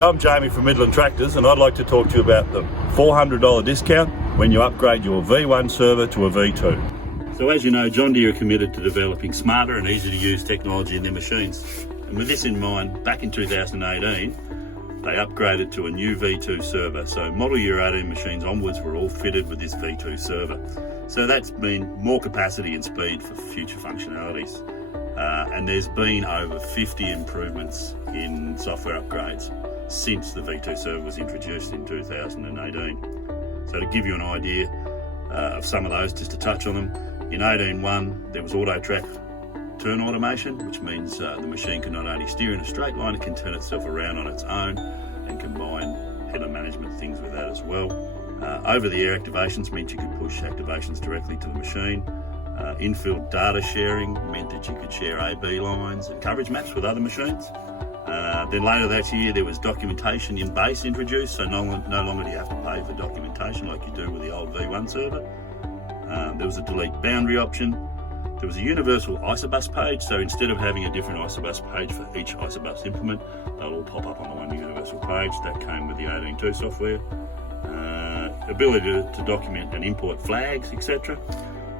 I'm Jamie from Midland Tractors, and I'd like to talk to you about the $400 discount when you upgrade your V1 server to a V2. So as you know, John Deere are committed to developing smarter and easy to use technology in their machines. And with this in mind, back in 2018, they upgraded to a new V2 server. So model year 18 machines onwards were all fitted with this V2 server. So that's been more capacity and speed for future functionalities. And there's been over 50 improvements in software upgrades since the V2 server was introduced in 2018. So to give you an idea of some of those, just to touch on them, in 18.1 there was auto track turn automation, which means the machine can not only steer in a straight line, it can turn itself around on its own and combine header management things with that as well. Over-the-air activations meant you could push activations directly to the machine. Infield data sharing meant that you could share A/B lines and coverage maps with other machines. Then later that year there was documentation in base introduced, so no longer do you have to pay for documentation like you do with the old V1 server. There was a delete boundary option. There was a universal isobus page, so instead of having a different isobus page for each isobus implement, they'll all pop up on the one universal page. That came with the 18.2 software. Ability to document and import flags, etc.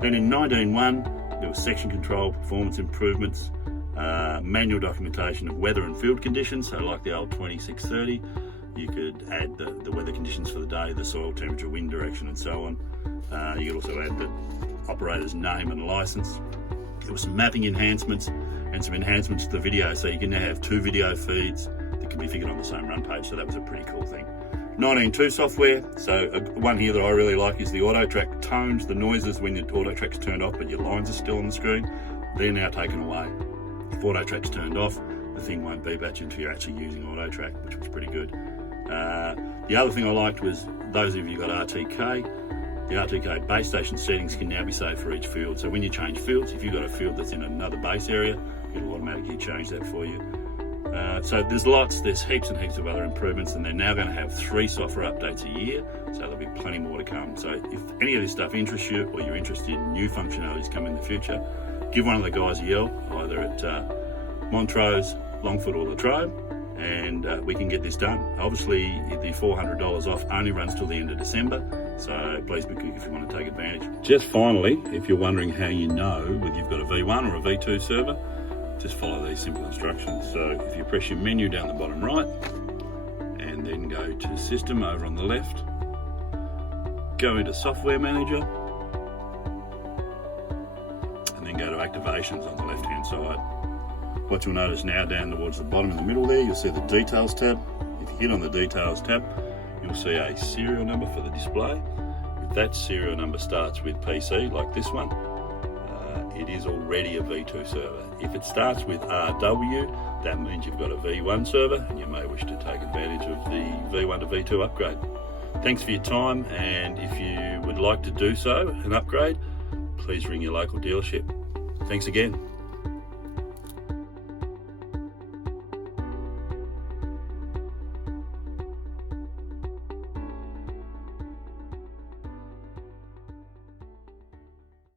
Then in 19.1 there was section control, performance improvements, manual documentation of weather and field conditions, so like the old 2630, you could add the weather conditions for the day, the soil temperature, wind direction and so on. You could also add the operator's name and license. There were some mapping enhancements and some enhancements to the video, so you can now have two video feeds that can be figured on the same run page, so that was a pretty cool thing. 19.2 software, so one here that I really like is the auto track tones, the noises when your auto track's turned off but your lines are still on the screen, they're now taken away. If auto track's turned off, the thing won't beep at you until you're actually using auto track, which was pretty good. The other thing I liked was, those of you who got RTK, the RTK base station settings can now be saved for each field. So when you change fields, if you've got a field that's in another base area, it'll automatically change that for you. So there's heaps and heaps of other improvements, and they're now going to have 3 software updates a year, so there'll be plenty more to come. So if any of this stuff interests you, or you're interested in new functionalities coming in the future, give one of the guys a yell, either at Montrose, Longford or Latrobe, and we can get this done. Obviously the $400 off only runs till the end of December, so please be quick if you want to take advantage. Just finally, if you're wondering how you know whether you've got a V1 or a V2 server, just follow these simple instructions. So if you press your menu down the bottom right and then go to System over on the left, go into Software Manager and then go to Activations on the left hand side. What you'll notice now down towards the bottom in the middle there, you'll see the Details tab. If you hit on the Details tab, you'll see a serial number for the display. If that serial number starts with PC, like this one, it is already a V2 server. If it starts with RW, that means you've got a V1 server, and you may wish to take advantage of the V1 to V2 upgrade. Thanks for your time, and if you would like to do so, an upgrade, please ring your local dealership. Thanks again.